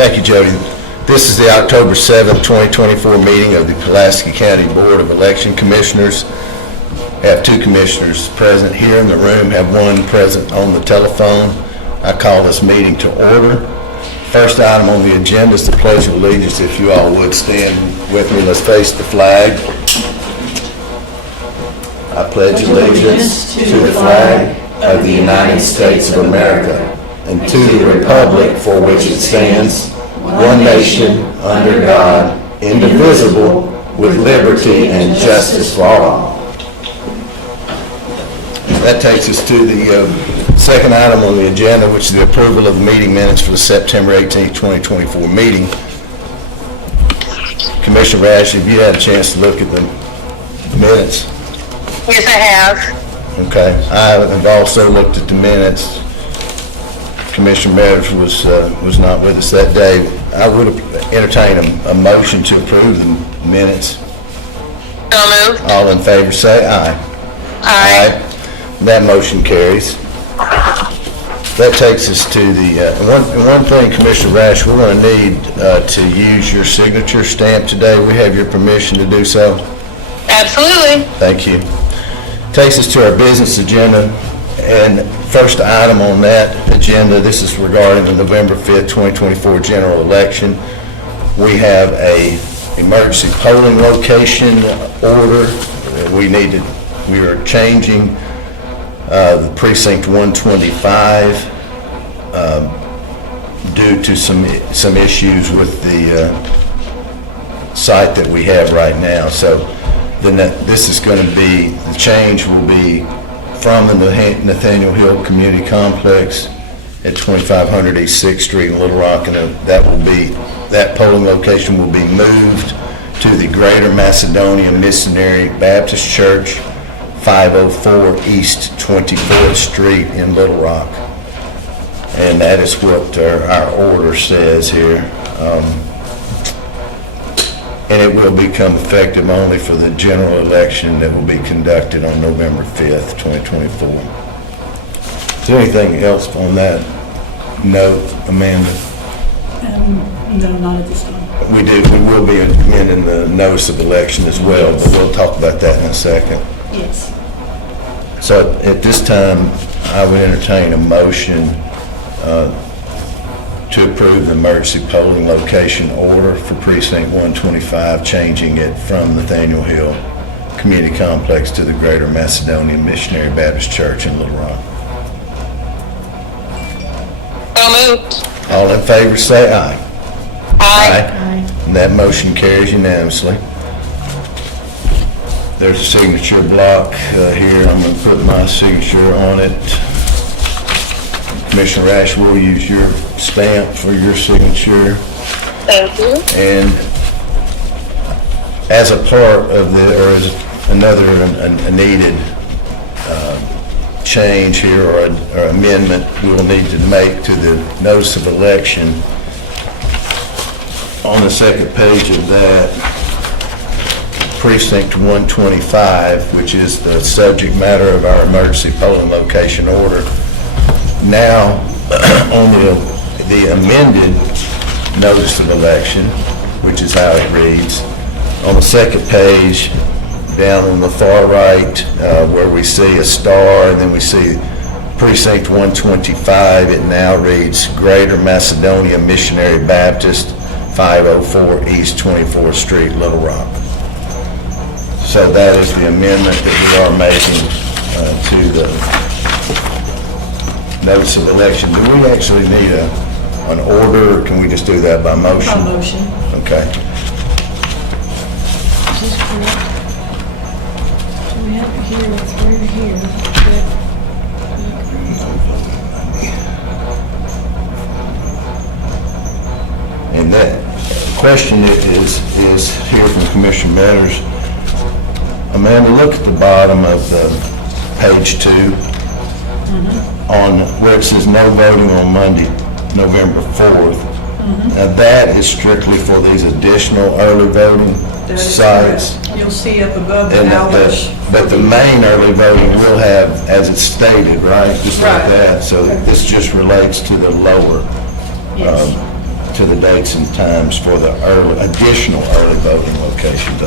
Thank you, Jody. This is the October 7th, 2024 meeting of the Pulaski County Board of Election Commissioners. I have two commissioners present here in the room, have one present on the telephone. I call this meeting to order. First item on the agenda is the Pledge of Allegiance. If you all would stand with me, let's face the flag. I pledge allegiance to the flag of the United States of America and to the republic for which it stands, one nation, under God, indivisible, with liberty and justice for all. That takes us to the second item on the agenda, which is the approval of the meeting minutes for the September 18th, 2024 meeting. Commissioner Rash, have you had a chance to look at the minutes? Yes, I have. Okay. I have also looked at the minutes. Commissioner Meadows was not with us that day. I would entertain a motion to approve the minutes. So moved. All in favor say aye. Aye. That motion carries. That takes us to the, one thing, Commissioner Rash, we're going to need to use your signature stamp today. We have your permission to do so? Absolutely. Thank you. Takes us to our business agenda, and first item on that agenda, this is regarding the November 5th, 2024 general election. We have a emergency polling location order. We are changing the precinct 125 due to some issues with the site that we have right now. So this is going to be, the change will be from the Nathaniel Hill Community Complex at 2500 East 6th Street in Little Rock, and that polling location will be moved to the Greater Macedonia Missionary Baptist Church, 504 East 24th Street in Little Rock. And that is what our order says here. And it will become effective only for the general election that will be conducted on November 5th, 2024. Is there anything else on that note, Amanda? No, not at this time. We will be amending the notice of election as well, but we'll talk about that in a second. Yes. So at this time, I would entertain a motion to approve the emergency polling location order for precinct 125, changing it from Nathaniel Hill Community Complex to the Greater Macedonia Missionary Baptist Church in Little Rock. So moved. All in favor say aye. Aye. And that motion carries unanimously. There's a signature block here. I'm going to put my signature on it. Commissioner Rash will use your stamp for your signature. Thank you. And as a part of or as another needed change here or amendment we will need to make to the notice of election, on the second page of that, precinct 125, which is the subject matter of our emergency polling location order, now on the amended notice of election, which is how it reads, on the second page, down on the far right, where we see a star and then we see precinct 125, it now reads Greater Macedonia Missionary Baptist, 504 East 24th Street, Little Rock. So that is the amendment that we are making to the notice of election. Do we actually need an order, or can we just do that by motion? By motion. Okay. Is this correct? Do we have it here? It's right here. And that question is here from Commissioner Meadows. Amanda, look at the bottom of page 2 on where it says no voting on Monday, November 4th. Now that is strictly for these additional early voting sites. Correct. You'll see up above the And hours. but the main early voting will have, as it's stated, right? Just like Right. that. So this just relates to the lower Yes. to the dates and times for the additional early voting locations.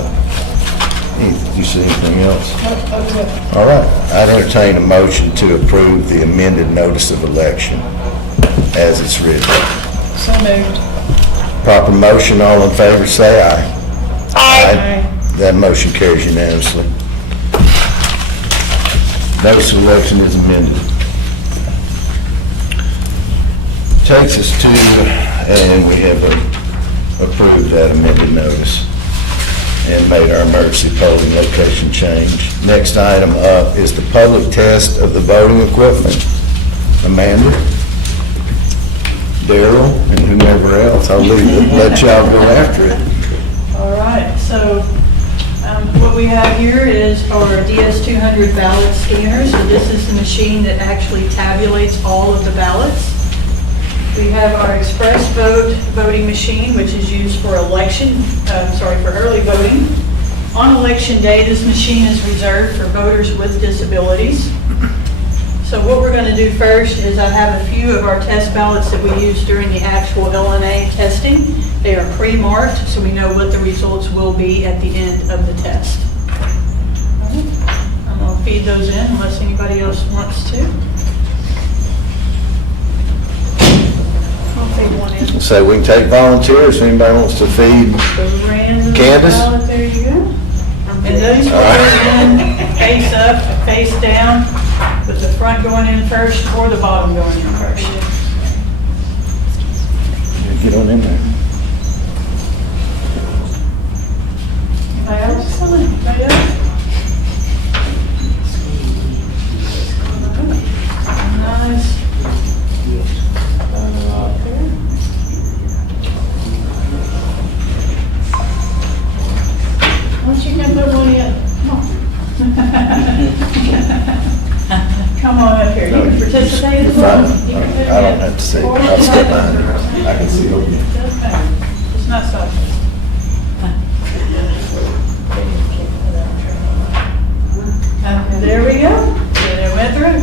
You see anything else? All right, I'd entertain a motion to approve the amended notice of election as it's written. So moved. Proper motion, all in favor, say aye. Aye. That motion carries unanimously. Notice of election is amended. Takes us to, and we have approved that amended notice and made our emergency polling location change. Next item up is the public test of the voting equipment. Amanda, Darrell, and whomever else, I'll let y'all go after it. All right, so what we have here is our DS200 ballot scanner. So this is the machine that actually tabulates all of the ballots. We have our express vote voting machine, which is used for for early voting. On election day, this machine is reserved for voters with disabilities. So what we're going to do first is I have a few of our test ballots that we use during the actual LNA testing. They are pre-marked, so we know what the results will be at the end of the test. I'm going to feed those in unless anybody else wants to. I'll feed one in. So we can take volunteers, if anybody wants to feed. The random Candace? ballot, there you go. And those will go in face up, face down, with the front going in first or the bottom going in first. Get on in there. Anybody else? Anybody else? Nice. Once you can put one in, come on. Come on up here. You can participate as well. Fine. You can put it I don't in. have to see. Or I'll you step can- behind her. I can see over you. Doesn't matter. It's not selfish. There we go. And it went through.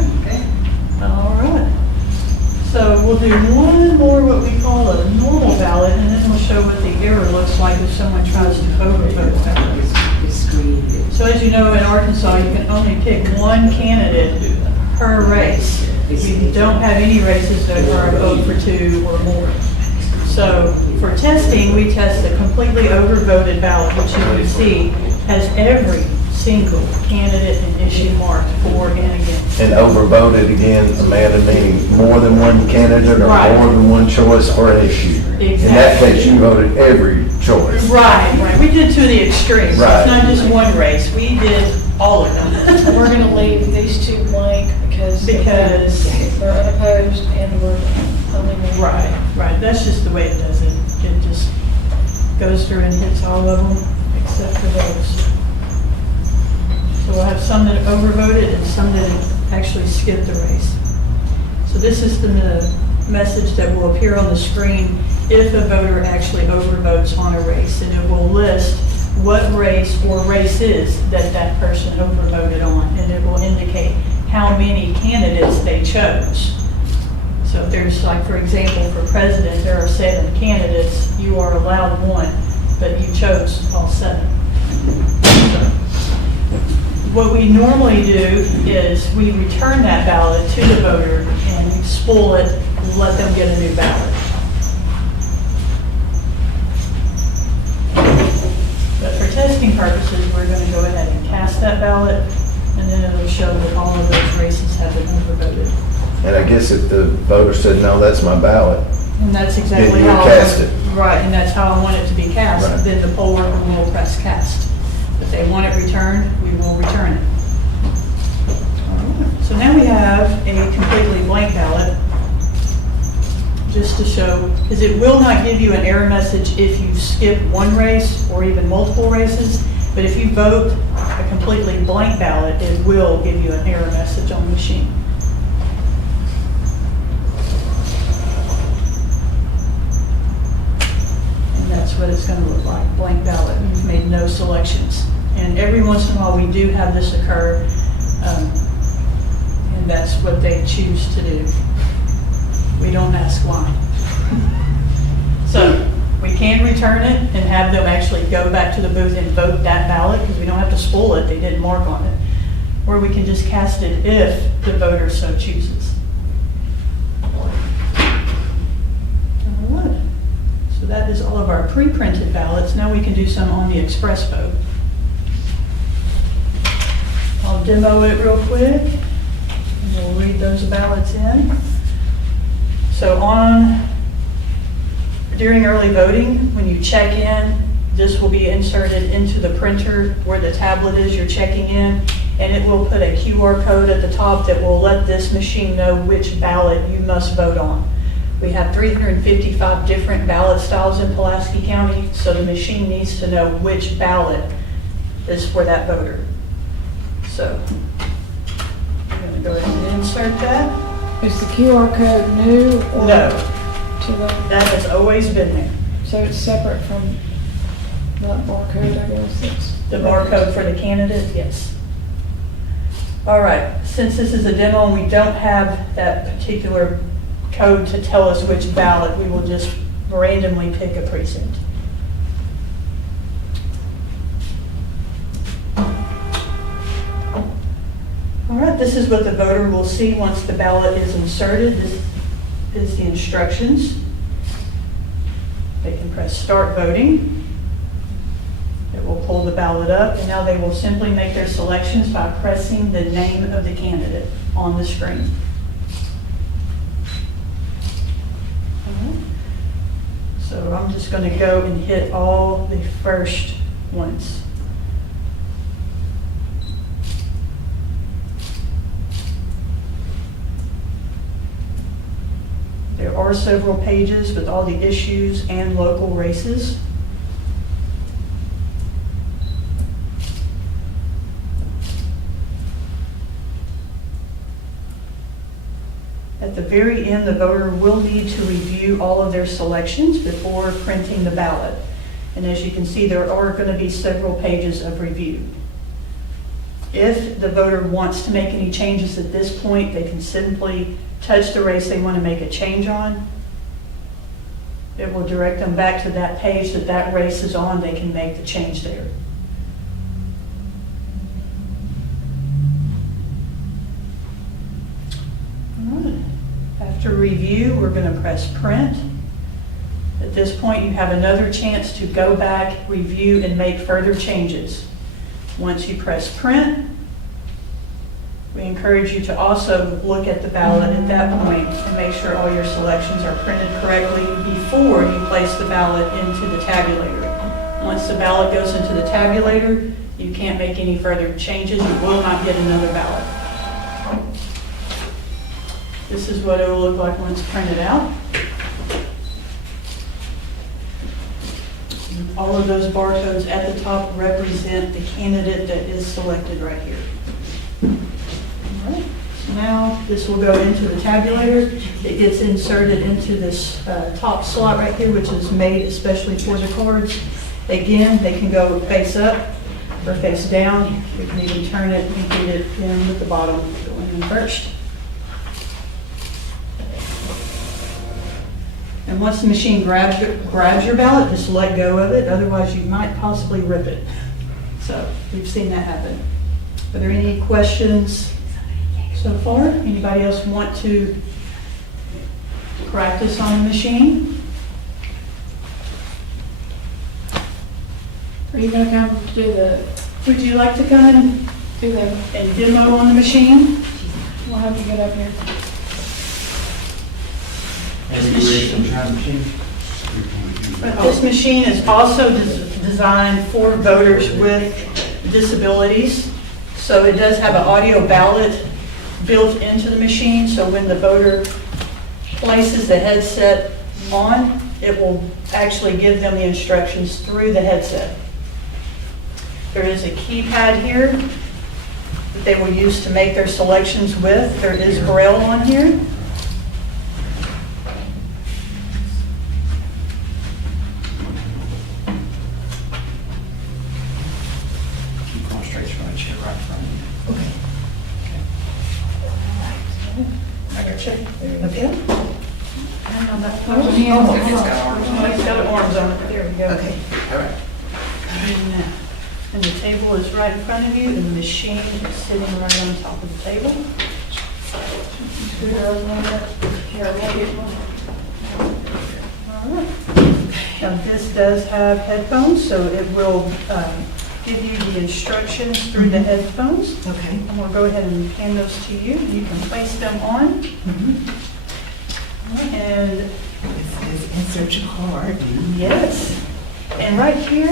All right. So we'll do one more what we call a normal ballot, and then we'll show what the error looks like if someone tries to overvote ballots. So as you know, in Arkansas, you can only pick one candidate per race. We don't have any races that are a vote for two or more. So for testing, we test a completely overvoted ballot, which you can see has every single candidate and issue marked for and against. And overvoted again, Amanda, meaning more than one candidate or Right. more than one choice for an issue. In that Exactly. case, you voted every choice. Right. We did to the extreme. So Right. it's not just one race. We did all of them. We're gonna leave these two blank because Because, they're unopposed and we're only. right. That's just the way it does it. It just goes through and hits all of them except for those. So we'll have some that overvoted and some that actually skipped the race. So this is the message that will appear on the screen if a voter actually overvotes on a race. And it will list what race or races that that person overvoted on. And it will indicate how many candidates they chose. So if there's, like, for example, for president, there are 7 candidates, you are allowed one, but you chose all 7. What we normally do is we return that ballot to the voter and spool it, and let them get a new ballot. But for testing purposes, we're going to go ahead and cast that ballot, and then it'll show that all of those races have been overvoted. And I guess if the voter said, no, that's my ballot, And that's exactly Then you how. cast it. Right, and that's how I want it to be cast. Right. Then the poll worker will press cast. If they want it returned, we will return it. So now we have a completely blank ballot, just to show, because it will not give you an error message if you skip one race or even multiple races, but if you vote a completely blank ballot, it will give you an error message on the machine. And that's what it's going to look like, blank ballot. You've made no selections. And every once in a while, we do have this occur, and that's what they choose to do. We don't ask why. So have them actually go back to the booth and vote that ballot, because we don't have to spool it, they didn't mark on it. Or we can just cast it if the voter so chooses. All right. So that is all of our pre-printed ballots. Now we can do some on the express vote. I'll demo it real quick, and we'll read those ballots in. So during early voting, when you check in, this will be inserted into the printer where the tablet is you're checking in, and it will put a QR code at the top that will let this machine know which ballot you must vote on. We have 355 different ballot styles in Pulaski County, so the machine needs to know which ballot is for that voter. So I'm going to go ahead and insert that. Is the QR code new or? No, To the, that has always been there. so it's separate from that barcode, I guess, it's. The barcode for the candidate, yes. All right, since this is a demo and we don't have that particular code to tell us which ballot, we will just randomly pick a precinct. All right, this is what the voter will see once the ballot is inserted. This is the instructions. They can press start voting. It will pull the ballot up, and now they will simply make their selections by pressing the name of the candidate on the screen. All right. So I'm just going to go and hit all the first ones. There are several pages with all the issues and local races. At the very end, the voter will need to review all of their selections before printing the ballot. And as you can see, there are going to be several pages of review. If the voter wants to make any changes at this point, they can simply touch the race they want to make a change on. It will direct them back to that page that race is on. They can make the change there. All right. After review, we're going to press print. At this point, you have another chance to go back, review, and make further changes. Once you press print, we encourage you to also look at the ballot at that point and make sure all your selections are printed correctly before you place the ballot into the tabulator. Once the ballot goes into the tabulator, you can't make any further changes. You will not get another ballot. This is what it will look like when it's printed out. All of those barcodes at the top represent the candidate that is selected right here. All right. So now this will go into the tabulator. It gets inserted into this top slot right here, which is made especially for the cards. Again, they can go face up or face down. We can even turn it and get it in with the bottom going in first. And once the machine grabs your ballot, just let go of it, otherwise you might possibly rip it. So we've seen that happen. Are there any questions so far? Anybody else want to practice on the machine? Are you gonna come do the, Would you like to come in do the, and demo on the machine? we'll have to get up here. This machine is also designed for voters with disabilities. So it does have an audio ballot built into the machine, so when the voter places the headset on, it will actually give them the instructions through the headset. There is a keypad here that they will use to make their selections with. There is Braille on here. Okay. Hang on, that- Those hands are It's got arms on it. There we go. Okay. All right. And the table is right in front of you, and the machine is sitting right on top of the table. Scooter over there. Here, I'll get one. All right. Now, this does have headphones, so it will give you the instructions through the headphones. Okay. I'm going to go ahead and hand those to you. You can place them on. And It says insert your card. yes, and right here,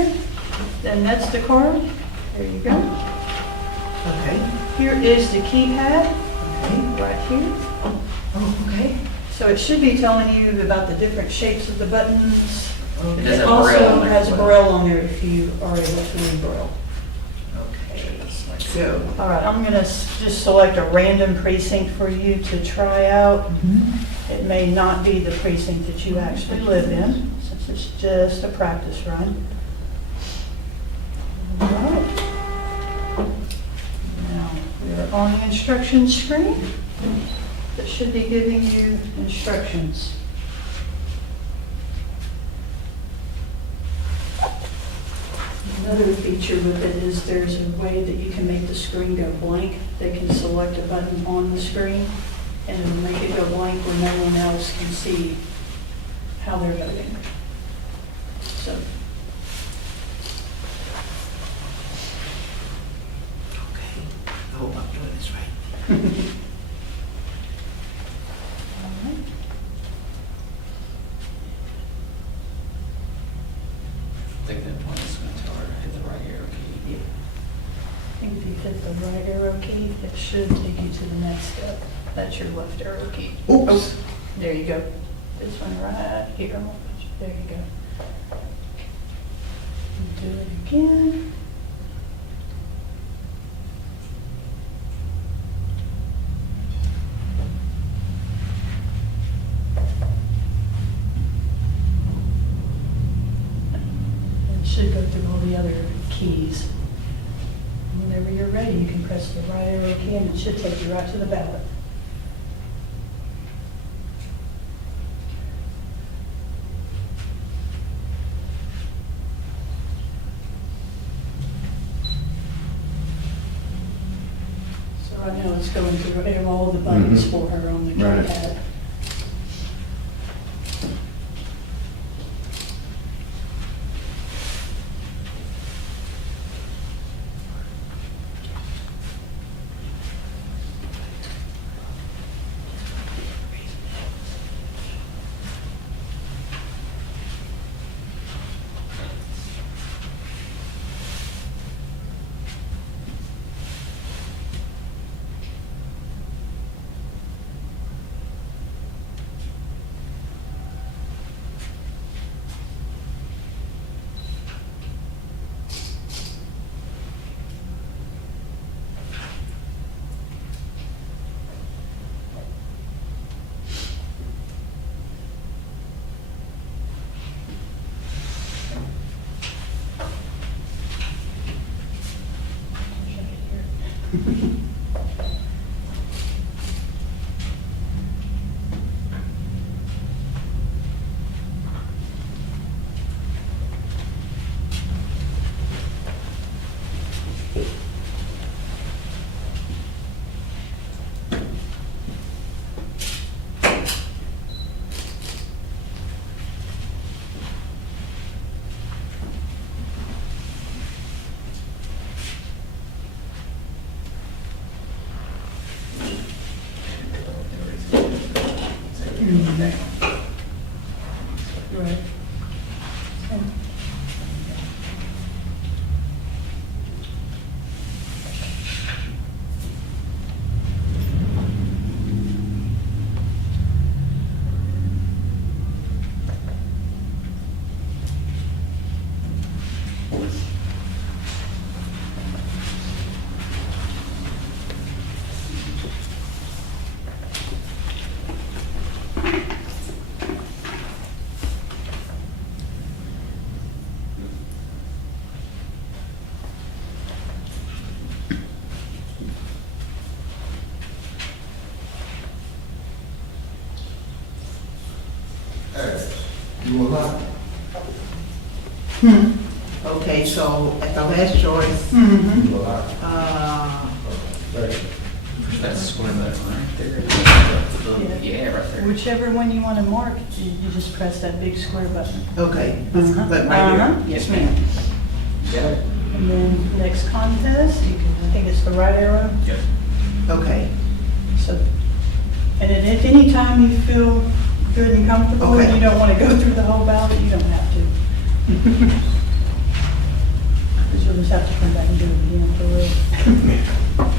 and that's the card. There you go. Okay. Here is the keypad, Okay. right here. Oh, okay. So it should be telling you about the different shapes of the buttons. Okay. Does It have Braille also on there has as well. Braille on there if you are able to read Braille. Okay. So, All right, I'm gonna just select a random precinct for you to try out. It may not be the precinct that you actually live in, since it's just a practice run. All right. Now, we're on the instruction screen. That should be giving you instructions. Another feature with it is there's a way that you can make the screen go blank. They can select a button on the screen and it'll make it go blank where no one else can see how they're voting. So, okay. I hope I'm doing this right. all right. I think that one is going to tell her to hit the right arrow key. I think if you hit the right arrow key, it should take you to the next step. That's your left arrow key. Oops. Oh, there you go. This one right here. There you go. Do it again. It should go through all the other keys. Whenever you're ready, you can press the right arrow key and it should take you right to the ballot. So right now it's going through all the buttons Mhm. for her on the Right. keypad. Right. You will not. Okay, so at the last choice, Mm-hmm. That's square button right there. Yeah, right there. Whichever one you want to mark, you just press that big square button. okay, this Uh-huh. button right here. Uh-huh. Yes, ma'am. Got it? And then next contest, you can, I think it's the right arrow. Yep. Okay, So, and then if any time you feel good and comfortable and Okay. you don't want to go through the whole ballot, you don't have to. Because you'll just have to come back and do it again for real.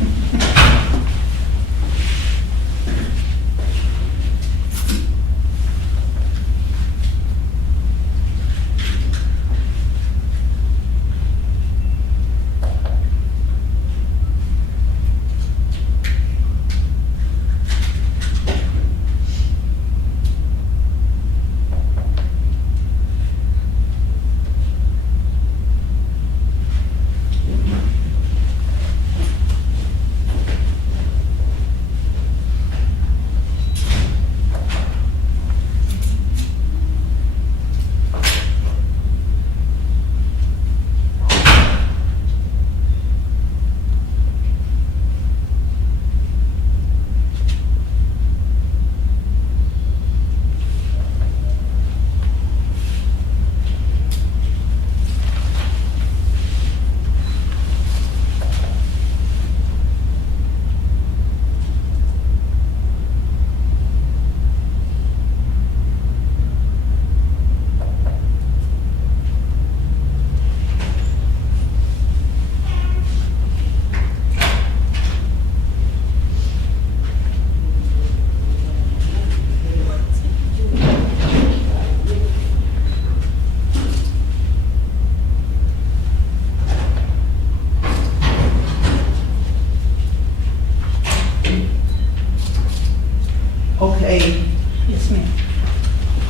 okay, Yes, ma'am.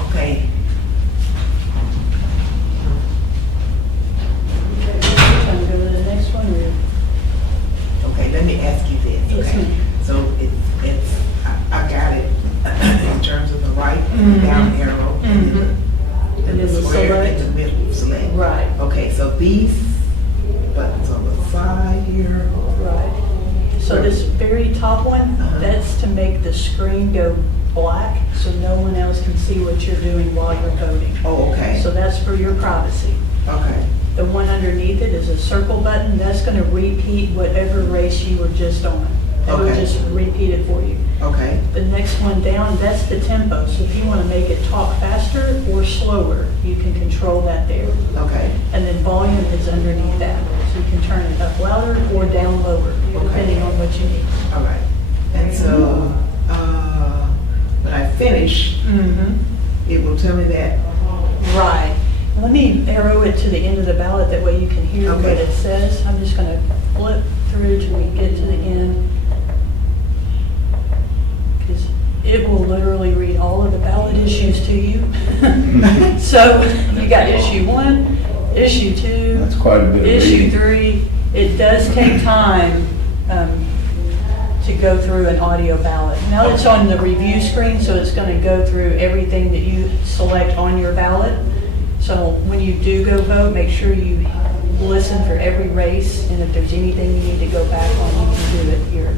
okay. Trying to go to the next one, or? Okay, let me ask you this, Yes, okay? ma'am. So it's, I got it in terms of the right and Mhm. down arrow and Mhm. the And then the square select. in the middle, select. Right, Okay, so these buttons on the side here, right. So this very top one, Uh-huh. that's to make the screen go black, so no one else can see what you're doing while you're voting. oh, okay, So that's for your privacy. okay, The one underneath it is a circle button, that's gonna repeat whatever race you were just on. It'll Okay. just repeat it for you. okay, The next one down, that's the tempo, so if you wanna make it talk faster or slower, you can control that there. okay, And then volume is underneath that, so you can turn it up louder or down lower, depending on what you need. all right. And so, when I finish, Mm-hmm. it will tell me that, Right. Let me arrow it to the end of the ballot, that way you can hear what Okay. it says. I'm just gonna flip through till we get to the end. Because it will literally read all of the ballot issues to you. So, you got issue 1, issue 2, That's quite a bit of issue reading. 3. It does take time to go through an audio ballot. Now it's on the review screen, so it's gonna go through everything that you select on your ballot. So when you do go vote, make sure you listen for every race, and if there's anything you need to go back on, you can do it here.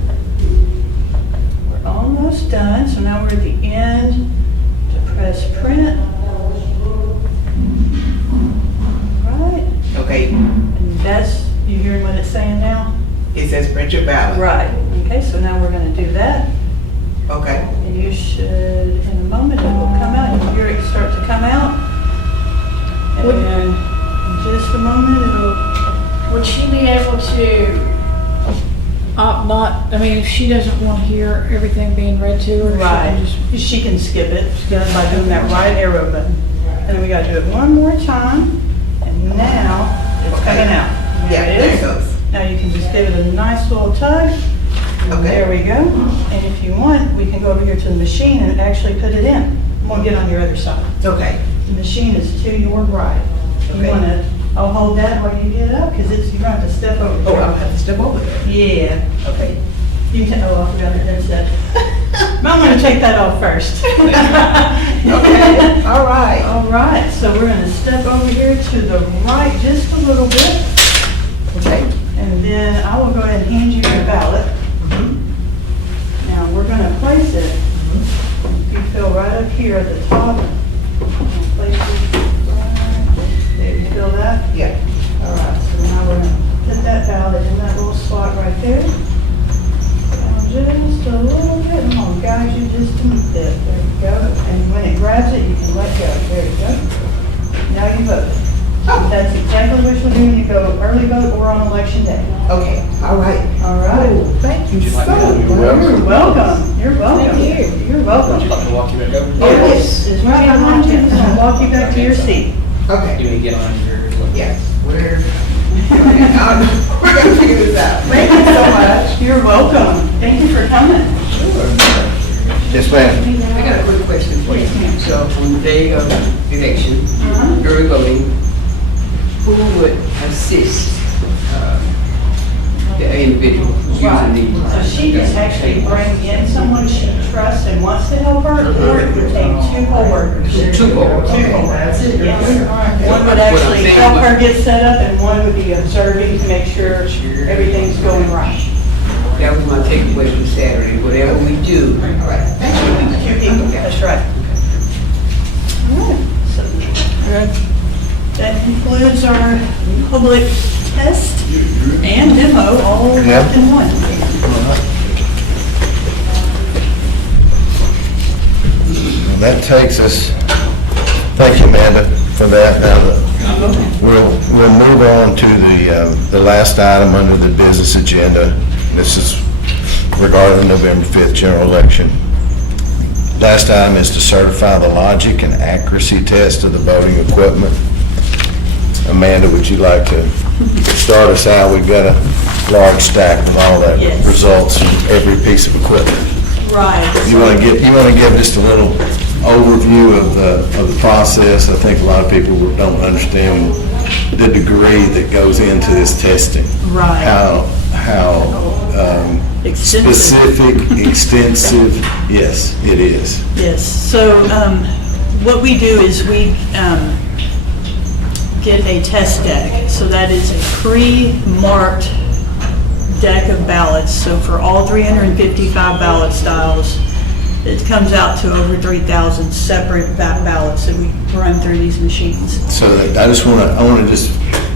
We're almost done, so now we're at the end to press print. Right, okay, and that's, you hearing what it's saying now? it says print your ballot. Right, okay, so now we're gonna do that, Okay, and you should, in a moment, it will come out, you'll hear it start to come out. And then, in just a moment, it'll, Would she be able to opt not, I mean, if she doesn't want to hear everything being read to her, she can just, she can skip it, by doing that right arrow button. And then we gotta do it one more time, and now, it's coming out. yeah, There it there it is. goes. Now you can just give it a nice little tug. And Okay. there we go. And if you want, we can go over here to the machine and actually put it in. We'll get on your other side. Okay, The machine is to your right. You Okay. wanna, I'll hold that while you get up, because it's, you're gonna have to step over. oh, I'll have to step over there. Yeah. Okay, You can, oh, I forgot the headset. I'm gonna take that off first. Okay. All right. All right, so we're gonna step over here to the right just a little bit, Okay. and then I will go ahead and hand you your ballot. Now, we're gonna place it, you feel right up here at the top. And place it right there, you feel that? Yeah. All right, so now we're gonna put that ballot in that little slot right there. Down just a little bit, I'm gonna guide you just a bit, there you go. And when it grabs it, you can let go, there you go. Now you vote. That's exactly what you'll do when you go early vote or on election day. Okay, all right. All right. Oh, thank you Would you so like me to- much. You're welcome. You're welcome, you're welcome. Thank you. You're Would welcome. you like me to walk you back over? Yes, it's right behind you, it's gonna walk you back to your seat. Okay, You need to get on your. yes, we're gonna figure this out. Thank you so much. You're welcome. Thank you for coming. Yes, ma'am. I got a quick question for you. So on the day of election, early voting, who would assist the individual who's using these? So she can actually bring in someone she trusts and wants to help her, or it would take two poll workers. Two voters. Two poll workers, yes. One would actually help her get set up, and one would be observing to make sure everything's going right. That was my takeaway from Saturday. Whatever we do, All right, thank you. Two people, that's right. All right. So that concludes our public test and demo all wrapped in one. Well, that takes us, thank you, Amanda, for that. Now, we'll move on to the last item under the business agenda. This is regarding the November 5th general election. Last item is to certify the logic and accuracy test of the voting equipment. Amanda, would you like to start us out? We've got a large stack with all that Yes. results from every piece of equipment. Right. You want to give just a little overview of the process? I think a lot of people don't understand the degree that goes into this testing. Right. How Extensive. specific, extensive, yes, it is. Yes, so what we do is we get a test deck. So that is a pre-marked deck of ballots. So for all 355 ballot styles, it comes out to over 3,000 separate ballots that we run through these machines. So I want to just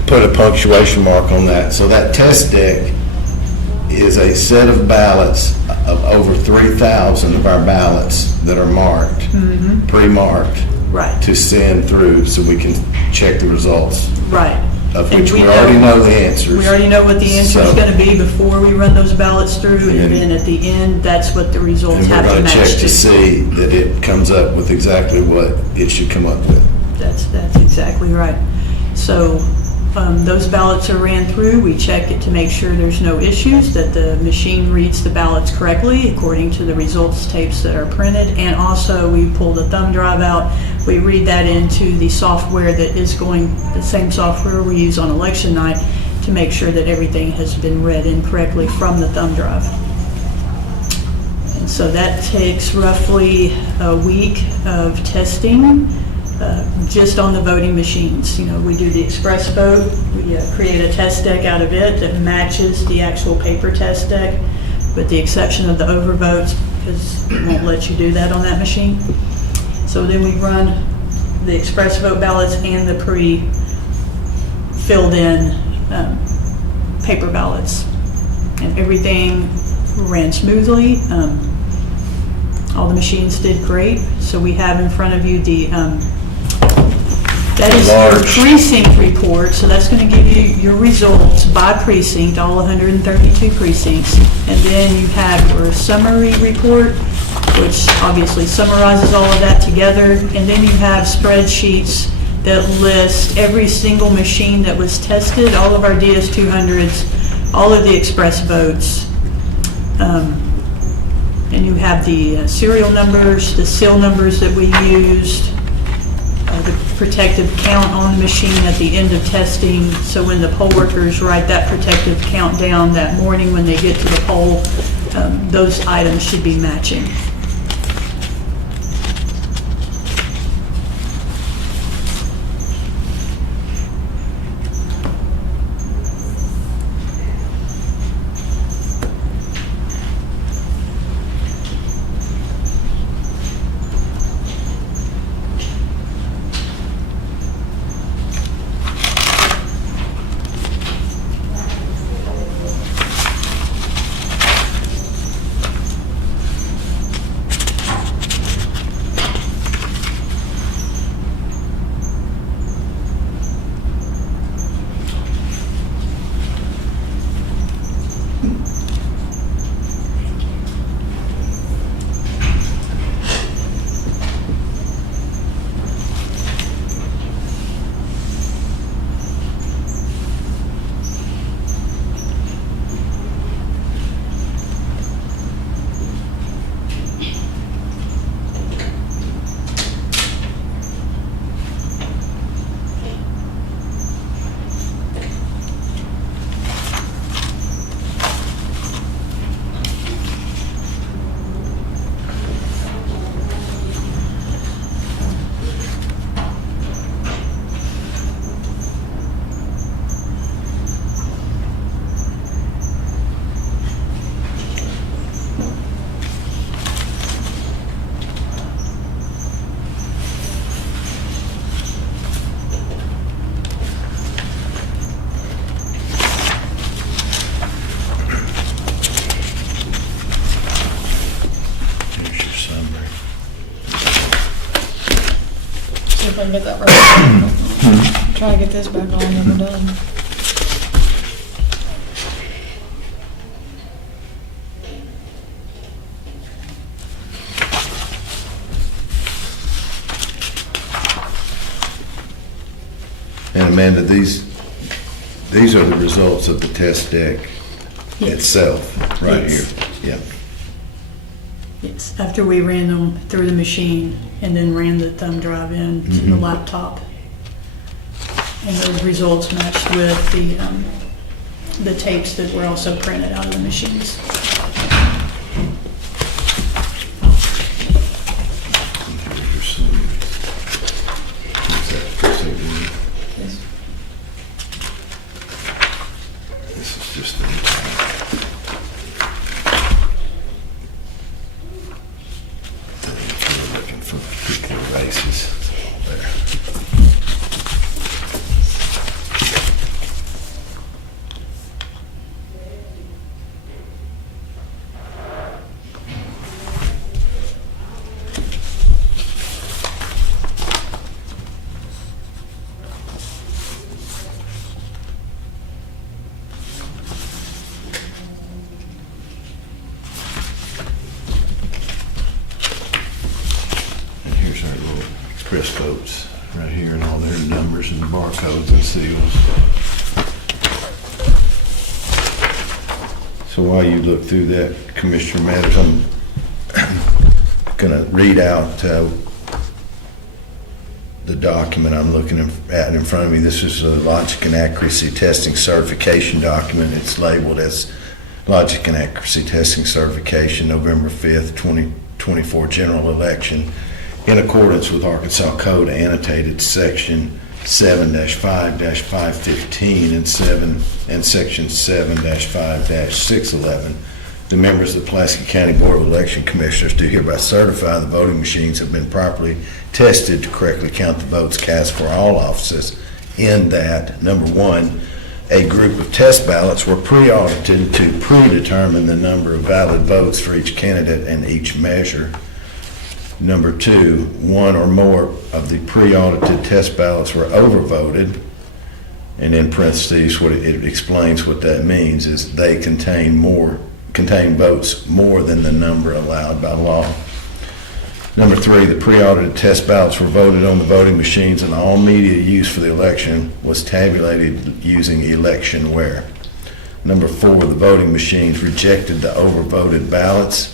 put a punctuation mark on that. So that test deck is a set of ballots of over 3,000 of our ballots that are marked, pre-marked, Right, to send through so we can check the results, right. of And which we already know the answers. We already know what the answer is So- going to be before we run those ballots through, and And- then at the end, that's what the results And we're have to going to match check to see that it comes up with exactly what it should come up with. That's exactly right. So those ballots are ran through, we check it to make sure there's no issues, that the machine reads the ballots correctly according to the results tapes that are printed, and also we pull the thumb drive out, we read that into the software that is going, the same software we use on election night, to make sure that everything has been read in correctly from the thumb drive. And so that takes roughly a week of testing, just on the voting machines. You know, we do the express vote, we create a test deck out of it that matches the actual paper test deck, with the exception of the overvotes, because it won't let you do that on that machine. So then we run the express vote ballots and the pre-filled in paper ballots. And everything ran smoothly. All the machines did great. So we have in front of you the that is your Large. precinct report, so that's going to give you your results by precinct, all 132 precincts. And then you have your summary report, which obviously summarizes all of that together. And then you have spreadsheets that list every single machine that was tested, all of our DS200s, all of the express votes. And you have the serial numbers, the seal numbers that we used, the protective count on the machine at the end of testing. So when the poll workers write that protective count down that morning when they get to the poll, those items should be matching. see if I can get that right. Try to get this back on and we're done. And Amanda, these are the results of the test deck itself, right here. Yes. Yeah. Yes, after we ran them through the machine and then ran the thumb drive in to the laptop. And those results matched with the tapes that were also printed out of the machines. This is just if you're looking for particular races, it's all there. And here's our little express votes right here and all their numbers and barcodes and seals. So while you look through that, Commissioner Matters, I'm gonna read out the document I'm looking at in front of me. This is a Logic and Accuracy Testing Certification document. It's labeled as Logic and Accuracy Testing Certification, November 5th, 2024 General Election, in accordance with Arkansas Code annotated Section 7-5-515 and Section 7-5-611. The members of the Pulaski County Board of Election Commissioners do hereby certify the voting machines have been properly tested to correctly count the votes cast for all offices, in that, number one, a group of test ballots were pre-audited to predetermine the number of valid votes for each candidate and each measure. Number two, one or more of the pre-audited test ballots were overvoted. And in parentheses, what it explains what that means is they contain votes more than the number allowed by law. Number three, the pre-audited test ballots were voted on the voting machines and all media used for the election was tabulated using electionware. Number four, the voting machines rejected the overvoted ballots.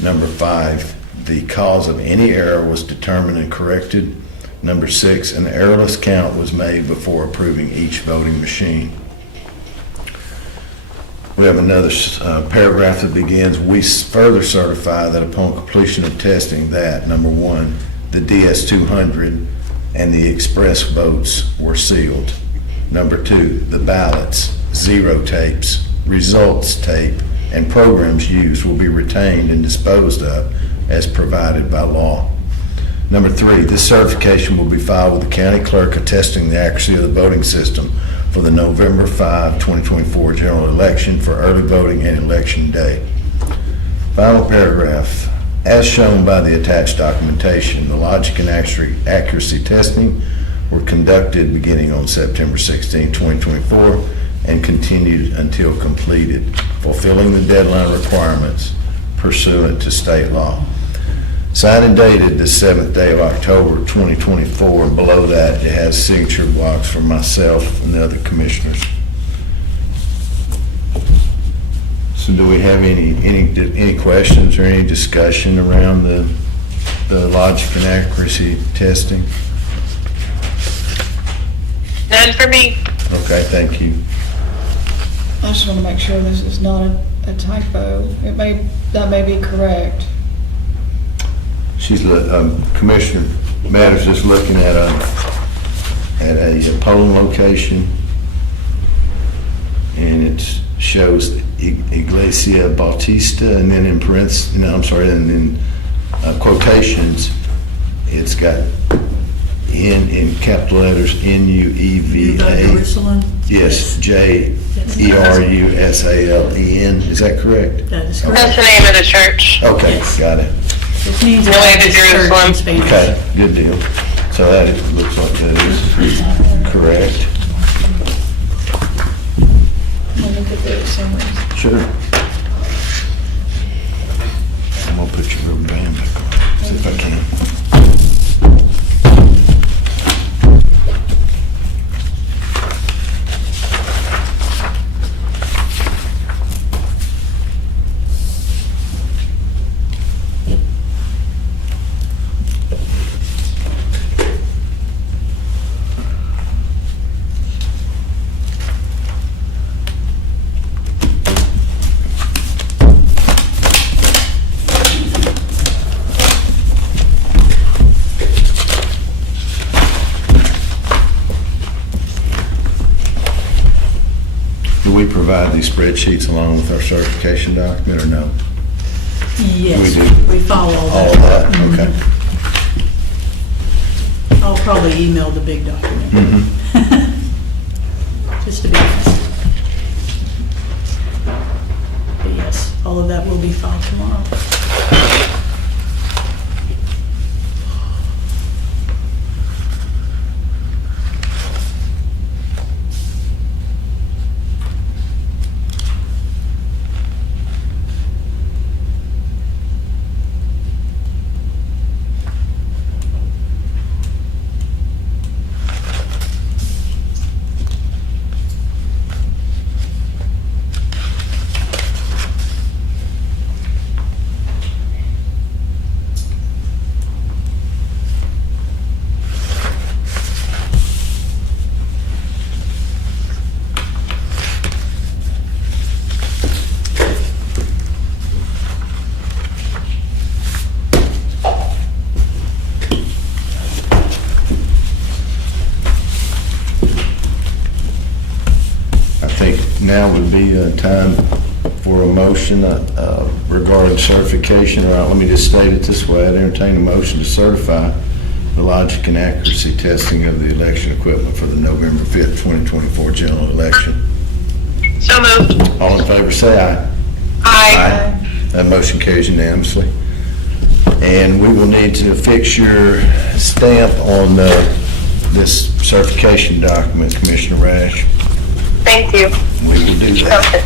Number five, the cause of any error was determined and corrected. Number six, an errorless count was made before approving each voting machine. We have another paragraph that begins, we further certify that upon completion of testing that, number one, the DS-200 and the express votes were sealed. Number two, the ballots, zero tapes, results tape, and programs used will be retained and disposed of as provided by law. Number three, this certification will be filed with the county clerk attesting the accuracy of the voting system for the November 5, 2024 general election for early voting and election day. Final paragraph, as shown by the attached documentation, the logic and accuracy testing were conducted beginning on September 16, 2024 and continued until completed, fulfilling the deadline requirements pursuant to state law. Signed and dated the 7th day of October 2024. Below that, it has signature blocks for myself and the other commissioners. So do we have any questions or any discussion around the logic and accuracy testing? None for me. Okay, thank you. I just want to make sure this is not a typo. That may be correct. She's, Commissioner Matters just looking at a polling location, and it shows Iglesia Bautista, and then in parentheses, and in quotations, it's got in capital letters N-U-E-V-A. Jerusalem? Yes, J-E-R-U-S-A-L-E-N. Is that correct? That is correct. That's the name of the church. Okay, got it. It means The way to Baptist Church in Jerusalem. Spanish. Okay, good deal. So that looks like that is correct. Let me look at the summaries. Sure. I'm gonna put your rubber band back on, see if I can. Do we provide these spreadsheets along with our certification document, or no? Yes, We do. we follow all All that. of that, okay. I'll probably email the big document. Mhm. Just to be honest. But yes, all of that will be filed tomorrow. I think now would be a time for a motion regarding certification. All right, let me just state it this way. I'd entertain a motion to certify the logic and accuracy testing of the election equipment for the November 5th, 2024 general election. So moved. All in favor, say aye. Aye. That motion carries unanimously. And we will need to fix your stamp on this certification document, Commissioner Rash. Thank you. We will do that. Okay.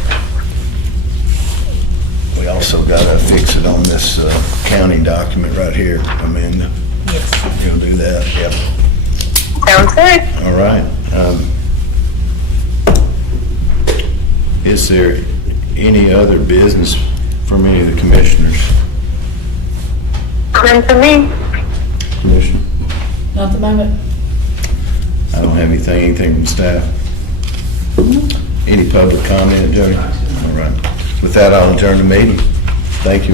We also gotta fix it on this county document right here, Amanda. Yes. You'll do that, yep. Sounds good. All right. Is there any other business from any of the commissioners? None for me. Commissioner? Not at the moment. I don't have anything from staff. Any public comment, Jody? All right. With that, I'll adjourn the meeting. Thank you.